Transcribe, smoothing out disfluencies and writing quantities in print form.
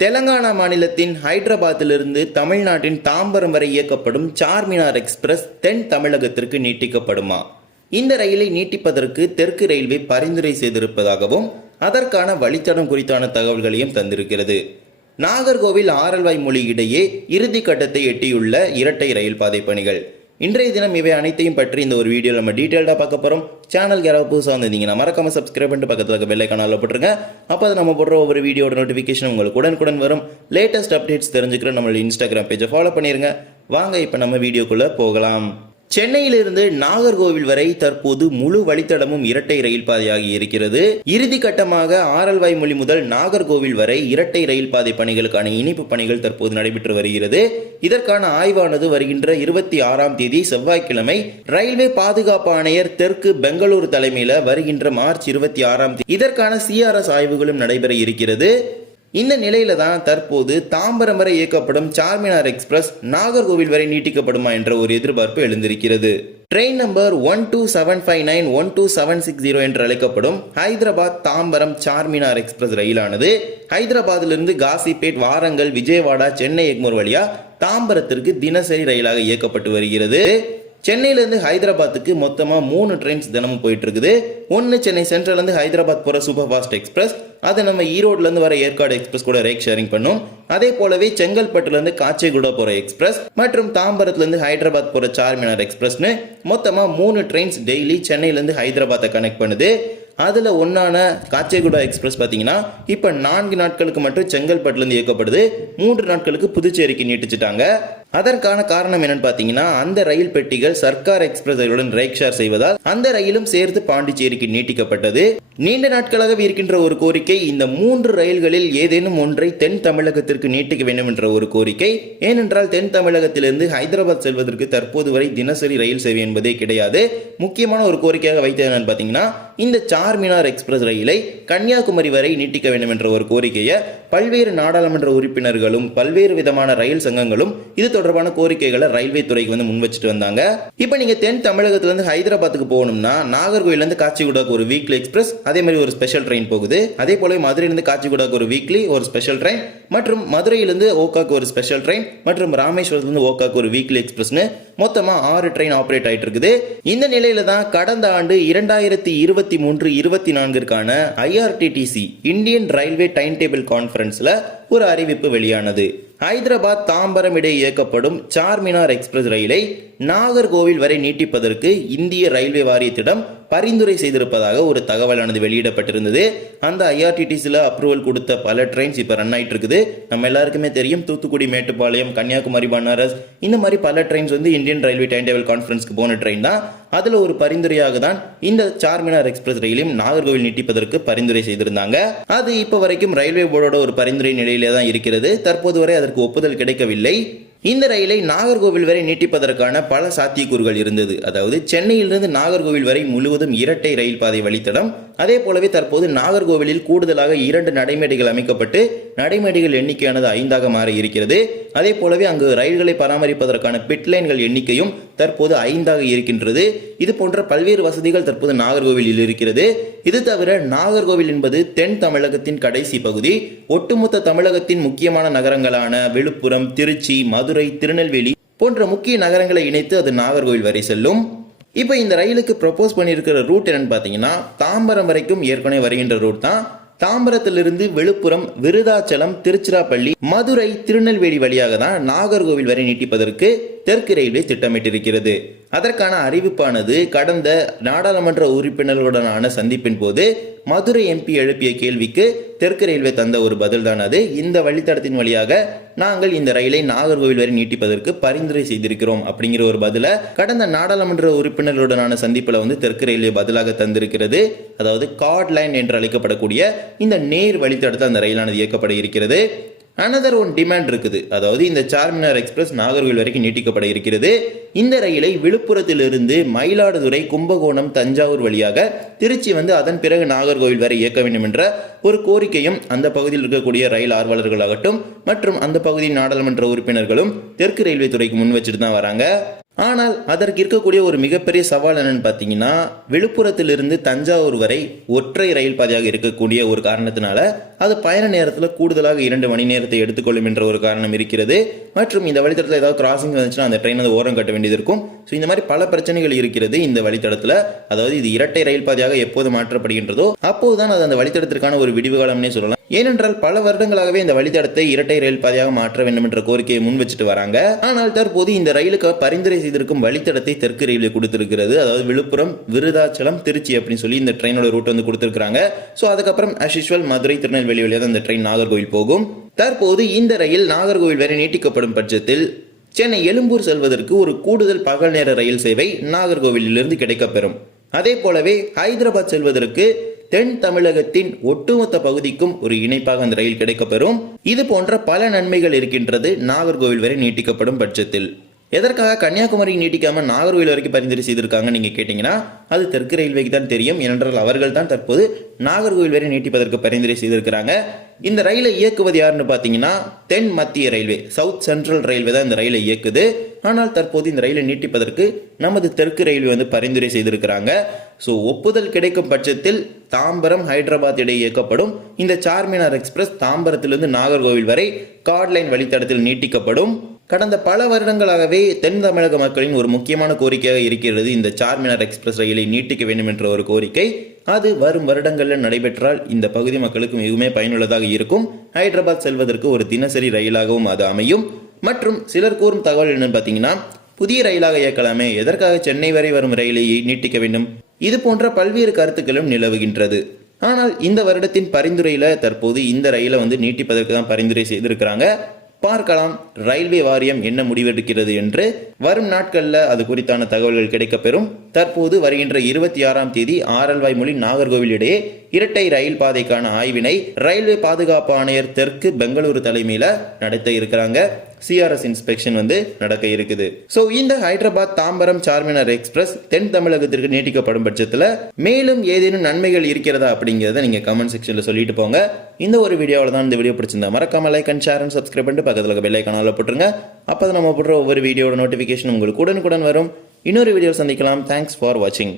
தெலங்கானா மாநிலத்தின் ஹைதராபாத்திலிருந்து தமிழ்நாட்டின் தாம்பரம் வரை இயக்கப்படும் சார்மினார் எக்ஸ்பிரஸ் தென் தமிழகத்திற்கு நீட்டிக்கப்படுமா? இந்த ரயிலை நீட்டிப்பதற்கு தெற்கு ரயில்வே பரிந்துரை செய்திருப்பதாகவும் அதற்கான வழித்தடம் குறித்தான தகவல்களையும் தந்திருக்கிறது. நாகர்கோவில் ஆரல்வாய் மொழி இடையே இறுதி கட்டத்தை எட்டியுள்ள இரட்டை ரயில் பாதை பணிகள். இன்றைய தினம் இவை அனைத்தையும் பற்றி இந்த ஒரு வீடியோ நம்ம டீட்டெயிலாக பார்க்க போகிறோம். சேனல் யாராவது புதுசாக வந்திருந்தீங்கன்னா மறக்காம சப்ஸ்கிரைப் பண்ணிட்டு பக்கத்தில் பெல் ஐகானில் போட்டுருங்க. அப்போ அது நம்ம போடுற ஒவ்வொரு வீடியோட நோட்டிஃபிகேஷன் உங்களுக்கு உடனுக்குடன் வரும். லேட்டஸ்ட் அப்டேட்ஸ் தெரிஞ்சுக்கிற நம்மளோட இன்ஸ்டாகிராம் பேஜை ஃபாலோ பண்ணிடுங்க. வாங்க இப்போ நம்ம வீடியோக்குள்ளே போகலாம். சென்னையிலிருந்து நாகர்கோவில் வரை தற்போது முழு வழித்தடமும் இரட்டை ரயில் பாதையாகி இருக்கிறது. இறுதி கட்டமாக ஆரல்வாய் மொழி முதல் நாகர்கோவில் வரை இரட்டை ரயில் பாதை பணிகளுக்கான இணைப்பு பணிகள் தற்போது நடைபெற்று வருகிறது. இதற்கான ஆய்வானது வருகின்ற 26ஆம் தேதி செவ்வாய்க்கிழமை ரயில்வே பாதுகாப்பு ஆணையர் தெற்கு பெங்களூரு தலைமையில வருகின்ற மார்ச் 26ஆம் தேதி இதற்கான சிஆர்எஸ் ஆய்வுகளும் நடைபெற இருக்கிறது. இந்த நிலையில தான் தற்போது தாம்பரம் வரை இயக்கப்படும் சார்மினார் எக்ஸ்பிரஸ் நாகர்கோவில் வரை நீட்டிக்கப்படுமா என்ற ஒரு எதிர்பார்ப்பு எழுந்திருக்கிறது. ட்ரெயின் நம்பர் 12759 12760 என்று அழைக்கப்படும் ஹைதராபாத் தாம்பரம் சார்மினார் எக்ஸ்பிரஸ் ரயிலானது ஹைதராபாத்திலிருந்து காசிபேட், வாரங்கல், விஜயவாடா, சென்னை எக்மோர் வழியா தாம்பரத்திற்கு தினசரி ரயிலாக இயக்கப்பட்டு வருகிறது. சென்னையிலிருந்து ஹைதராபாத்துக்கு மொத்தமாக 3 ட்ரெயின்ஸ் தினமும் போயிட்டு இருக்குது. ஒன்று சென்னை சென்ட்ரல்லேருந்து ஹைதராபாத் போகிற சூப்பர் ஃபாஸ்ட் எக்ஸ்பிரஸ், அது நம்ம ஈரோட்லேருந்து வர ஏற்காடு எக்ஸ்பிரஸ் கூட ரேக் ஷேரிங் பண்ணும். அதே போலவே செங்கல்பட்டுலேருந்து காச்சேகுடா போகிற எக்ஸ்பிரஸ் மற்றும் தாம்பரத்துலேருந்து ஹைதராபாத் போகிற சார்மினார் எக்ஸ்பிரஸ்னு மொத்தமாக 3 ட்ரெயின்ஸ் டெய்லி சென்னையிலேருந்து ஹைதராபாத்தை கனெக்ட் பண்ணுது. அதில் ஒன்றான காச்சேகுடா எக்ஸ்பிரஸ் பார்த்தீங்கன்னா இப்போ 4 நாட்களுக்கு மட்டும் செங்கல்பட்டுலேருந்து இயக்கப்படுது. 3 நாட்களுக்கு புதுச்சேரிக்கு நீட்டிச்சிட்டாங்க. அதற்கான காரணம் என்னன்னு பார்த்தீங்கன்னா, அந்த ரயில் பெட்டிகள் சர்க்கார் எக்ஸ்பிரஸ் ரயிலுடன் ரேக் ஷேர் செய்வதால் அந்த ரயிலும் சேர்த்து பாண்டிச்சேரிக்கு நீட்டிக்கப்பட்டது. நீண்ட நாட்களாக இருக்கின்ற ஒரு கோரிக்கை, இந்த 3 ரயில்களில் ஏதேனும் ஒன்றை தென் தமிழகத்திற்கு நீட்டிக்க வேண்டும் என்ற ஒரு கோரிக்கை. ஏனென்றால் தென் தமிழகத்திலிருந்து ஹைதராபாத் செல்வதற்கு தற்போது வரை தினசரி ரயில் சேவை என்பதே கிடையாது. முக்கியமான ஒரு கோரிக்கையாக வைத்தது என்னன்னு பார்த்தீங்கன்னா, இந்த சார்மினார் எக்ஸ்பிரஸ் ரயிலை கன்னியாகுமரி வரை நீட்டிக்க வேண்டும் என்ற ஒரு கோரிக்கையை பல்வேறு நாடாளுமன்ற உறுப்பினர்களும் பல்வேறு விதமான ரயில் சங்கங்களும் இது தொடர்பான கோரிக்கைகளை ரயில்வே துறைக்கு முன் வச்சுட்டு வந்தாங்க. இப்போ நீங்க தென் தமிழகத்திலிருந்து ஹைதராபாத்துக்கு போகணும்னா நாகர்கோவிலிருந்து காச்சிகுடாக்கு ஒரு வீக்லி எக்ஸ்பிரஸ், அதே மாதிரி ஒரு ஸ்பெஷல் ட்ரெயின் போகுது. அதே போல மதுரையிலிருந்து காச்சிகுடாக்கு ஒரு வீக்லி ஒரு ஸ்பெஷல் ட்ரெயின் மற்றும் மதுரையிலிருந்து ஓகாக்கு ஒரு ஸ்பெஷல் ட்ரெயின் மற்றும் ராமேஸ்வரத்திலிருந்து ஓகாக்கு ஒரு வீக்லி எக்ஸ்பிரஸ்னு மொத்தமா 6 ட்ரெயின் ஆபரேட் ஆயிட்டு இருக்குது. இந்த நிலையில தான் கடந்த ஆண்டு 2023-24ற்கான IRTTC Indian railway time table கான்ஃபரன்ஸ்ல ஒரு அறிவிப்பு வெளியானது. ஹைதராபாத் தாம்பரம் இடையே இயக்கப்படும் சார்மினார் எக்ஸ்பிரஸ் ரயிலை நாகர்கோவில் வரை நீட்டிப்பதற்கு இந்திய ரயில்வே வாரியத்திடம் பரிந்துரை செய்திருப்பதாக ஒரு தகவலானது வெளியிடப்பட்டிருந்தது. அந்த IRTTCல அப்ரூவல் கொடுத்த பல ட்ரெயின்ஸ் இப்போ ரன் ஆயிட்டு இருக்குது. நம்ம எல்லாருக்குமே தெரியும், தூத்துக்குடி, மேட்டுப்பாளையம், கன்னியாகுமரி, பனாரஸ், இந்த மாதிரி பல trains Indian railway time table கான்ஃபரன்ஸ்க்கு போன ட்ரெயின் தான். அதுல ஒரு பரிந்துரையாக தான் இந்த சார்மினார் எக்ஸ்பிரஸ் ரயிலையும் நாகர்கோவில் நீட்டிப்பதற்கு பரிந்துரை செய்திருந்தாங்க. அது இப்போ வரைக்கும் ரயில்வே போர்டோட ஒரு பரிந்துரை நிலையிலே தான் இருக்கிறது. தற்போது வரை அதற்கு ஒப்புதல் கிடைக்கவில்லை. இந்த ரயிலை நாகர்கோவில் வரை நீட்டிப்பதற்கான பல சாத்தியக்கூறுகள் இருந்தது. அதாவது சென்னையிலிருந்து நாகர்கோவில் வரை முழுவதும் இரட்டை ரயில் பாதை வழித்தடம். அதே போலவே தற்போது நாகர்கோவிலில் கூடுதலாக 2 நடைமேடைகள் அமைக்கப்பட்டு நடைமேடைகள் எண்ணிக்கையானது 5ஆக மாறி இருக்கிறது. அதே போலவே அங்கு ரயில்களை பராமரிப்பதற்கான பிட்லைன்கள் எண்ணிக்கையும் தற்போது 5ஆக இருக்கின்றது. இது போன்ற பல்வேறு வசதிகள் தற்போது நாகர்கோவிலில் இருக்கிறது. இது தவிர நாகர்கோவில் என்பது தென் தமிழகத்தின் கடைசி பகுதி. ஒட்டுமொத்த தமிழகத்தின் முக்கியமான நகரங்களான விழுப்புரம், திருச்சி, மதுரை, திருநெல்வேலி போன்ற முக்கிய நகரங்களை இணைத்து அது நாகர்கோவில் வரை செல்லும். இப்போ இந்த ரயிலுக்கு ப்ரொபோஸ் பண்ணியிருக்கிற ரூட் என்னன்னு பார்த்தீங்கன்னா, தாம்பரம் வரைக்கும் ஏற்கனவே வருகின்ற ரூட் தான். தாம்பரத்திலிருந்து விழுப்புரம், விருதாச்சலம், திருச்சிராப்பள்ளி, மதுரை, திருநெல்வேலி வழியாக தான் நாகர்கோவில் வரை நீட்டிப்பதற்கு தெற்கு ரயில்வே திட்டமிட்டிருக்கிறது. அதற்கான அறிவிப்பானது கடந்த நாடாளுமன்ற உறுப்பினர்களுடனான சந்திப்பின் போது மதுரை MP எழுப்பிய கேள்விக்கு தெற்கு ரயில்வே தந்த ஒரு பதில் தான் அது. இந்த வழித்தடத்தின் வழியாக நாங்கள் இந்த ரயிலை நாகர்கோவில் வரை நீட்டிப்பதற்கு பரிந்துரை செய்திருக்கிறோம் அப்படிங்கிற ஒரு பதில கடந்த நாடாளுமன்ற உறுப்பினர்களுடனான சந்திப்புல தெற்கு ரயில்வே பதிலாக தந்திருக்கிறது. அதாவது கார்ட் லைன் என்று அழைக்கப்படக்கூடிய இந்த நேர் வழித்தடத்தில் அந்த ரயிலானது இயக்கப்பட இருக்கிறது. அனதர் ஒன் டிமாண்ட் இருக்குது. அதாவது இந்த சார்மினார் எக்ஸ்பிரஸ் நாகர்கோவில் வரைக்கும் நீட்டிக்கப்பட இருக்கிறது. இந்த ரயிலை விழுப்புரத்திலிருந்து மயிலாடுதுறை, கும்பகோணம், தஞ்சாவூர் வழியாக திருச்சி அதன் பிறகு நாகர்கோவில் வரை இயக்க வேண்டும் என்ற ஒரு கோரிக்கையும் அந்த பகுதியில் இருக்கக்கூடிய ரயில் ஆர்வலர்களாகட்டும் மற்றும் அந்த பகுதியின் நாடாளுமன்ற உறுப்பினர்களும் தெற்கு ரயில்வே துறைக்கு முன் வச்சுட்டு தான் வராங்க. ஆனால் அதற்கு இருக்கக்கூடிய ஒரு மிகப்பெரிய சவால் என்னன்னு பார்த்தீங்கன்னா, விழுப்புரத்திலிருந்து தஞ்சாவூர் வரை ஒற்றை ரயில் பாதையாக இருக்கக்கூடிய ஒரு காரணத்தினால அது பயண நேரத்தில் கூடுதலாக 2 மணி நேரத்தை எடுத்துக்கொள்ளும் என்ற ஒரு காரணம் இருக்கிறது. மற்றும் இந்த வழித்தடத்தில் ஏதாவது கிராசிங் வந்துச்சுன்னா அந்த ட்ரெயின் வந்து ஓரம் கட்ட வேண்டியது இருக்கும். ஸோ இந்த மாதிரி பல பிரச்சனைகள் இருக்கிறது இந்த வழித்தடத்தில். அதாவது இது இரட்டை ரயில் பாதையாக எப்போது மாற்றப்படுகின்றதோ அப்போதுதான் அது அந்த வழித்தடத்திற்கான ஒரு விடிவு காலம்னே சொல்லலாம். ஏனென்றால் பல வருடங்களாகவே இந்த வழித்தடத்தை இரட்டை ரயில் பாதையாக மாற்ற வேண்டும் என்ற கோரிக்கையை முன் வச்சுட்டு வராங்க. ஆனால் தற்போது இந்த ரயிலுக்கு பரிந்துரை செய்திருக்கும் வழித்தடத்தை தெற்கு ரயில்வே கொடுத்திருக்கிறது. அதாவது விழுப்புரம், விருதாச்சலம், திருச்சி அப்படின்னு சொல்லி இந்த ட்ரெயினோட ரூட் வந்து கொடுத்திருக்காங்க. ஸோ அதுக்கப்புறம் as usual மதுரை, திருநெல்வேலி வழியாக தான் இந்த ட்ரெயின் நாகர்கோவில் போகும். தற்போது இந்த ரயில் நாகர்கோவில் வரை நீட்டிக்கப்படும் பட்சத்தில் சென்னை எழும்பூர் செல்வதற்கு ஒரு கூடுதல் பகல் நேர ரயில் சேவை நாகர்கோவிலிருந்து கிடைக்கப்பெறும். அதே போலவே ஹைதராபாத் செல்வதற்கு தென் தமிழகத்தின் ஒட்டுமொத்த பகுதிக்கும் ஒரு இணைப்பாக அந்த ரயில் கிடைக்கப்பெறும். இது போன்ற பல நன்மைகள் இருக்கின்றது நாகர்கோவில் வரை நீட்டிக்கப்படும் பட்சத்தில். எதற்காக கன்னியாகுமரி நீட்டிக்காம நாகர்கோவில் வரைக்கும் பரிந்துரை செய்திருக்காங்க நீங்க கேட்டீங்கன்னா அது தெற்கு ரயில்வேக்கு தான் தெரியும். ஏனென்றால் அவர்கள் தான் தற்போது நாகர்கோவில் வரை நீட்டிப்பதற்கு பரிந்துரை செய்திருக்கிறாங்க. இந்த ரயிலை இயக்குவது யாருன்னு பார்த்தீங்கன்னா தென் மத்திய ரயில்வே, சவுத் சென்ட்ரல் ரயில்வே தான் இந்த ரயிலை இயக்குது. ஆனால் தற்போது இந்த ரயிலை நீட்டிப்பதற்கு நமது தெற்கு ரயில்வே வந்து பரிந்துரை செய்திருக்கிறாங்க. ஸோ ஒப்புதல் கிடைக்கும் பட்சத்தில் தாம்பரம், ஹைதராபாத் இடையே இயக்கப்படும் இந்த சார்மினார் எக்ஸ்பிரஸ் தாம்பரத்திலிருந்து நாகர்கோவில் வரை கார்ட் லைன் வழித்தடத்தில் நீட்டிக்கப்படும். கடந்த பல வருடங்களாகவே தென் தமிழக மக்களின் ஒரு முக்கியமான கோரிக்கையாக இருக்கிறது இந்த சார்மினார் எக்ஸ்பிரஸ் ரயிலை நீட்டிக்க வேண்டும் என்ற ஒரு கோரிக்கை. அது வரும் வருடங்களில் நடைபெற்றால் இந்த பகுதி மக்களுக்கு மிகவும் பயனுள்ளதாக இருக்கும். ஹைதராபாத் செல்வதற்கு ஒரு தினசரி ரயிலாகவும் அது அமையும். மற்றும் சிலர் கூறும் தகவல் என்னன்னு பார்த்தீங்கன்னா புதிய ரயிலாக இயக்கலாமே, எதற்காக சென்னை வரை வரும் ரயிலை நீட்டிக்க வேண்டும், இது போன்ற பல்வேறு கருத்துக்களும் நிலவுகின்றது. ஆனால் இந்த வருடத்தின் பரிந்துரையில தற்போது இந்த ரயிலை வந்து நீட்டிப்பதற்கு தான் பரிந்துரை செய்திருக்கிறாங்க. பார்க்கலாம் ரயில்வே வாரியம் என்ன முடிவெடுக்கிறது என்று. வரும் நாட்களில் அது குறித்தான தகவல்கள் கிடைக்கப்பெறும். தற்போது வருகின்ற 26ஆம் தேதி ஆரல்வாய்மொழி நாகர்கோவில் இடையே இரட்டை ரயில் பாதைக்கான ஆய்வினை ரயில்வே பாதுகாப்பு ஆணையர் தெற்கு பெங்களூரு தலைமையில நடத்த இருக்கிறாங்க. சிஆர்எஸ் இன்ஸ்பெக்ஷன் வந்து நடக்க இருக்குது. ஸோ இந்த ஹைதராபாத் தாம்பரம் சார்மினார் எக்ஸ்பிரஸ் தென் தமிழகத்திற்கு நீட்டிக்கப்படும் பட்சத்தில் மேலும் ஏதேனும் நன்மைகள் இருக்கிறதா அப்படிங்கிறத நீங்க கமெண்ட் செக்ஷன்ல சொல்லிட்டு போங்க. இந்த ஒரு வீடியோவில் தான் இந்த வீடியோ பிடிச்சிருந்தா மறக்காம like and share and subscribe பண்ணிட்டு பக்கத்தில் பெல் ஐகானை போட்டுருங்க. அப்போ நம்ம போடுற ஒவ்வொரு வீடியோட நோட்டிஃபிகேஷன் உங்களுக்கு உடனுக்குடன் வரும். இன்னொரு வீடியோ சந்திக்கலாம். தேங்க்ஸ் ஃபார் வாட்சிங்.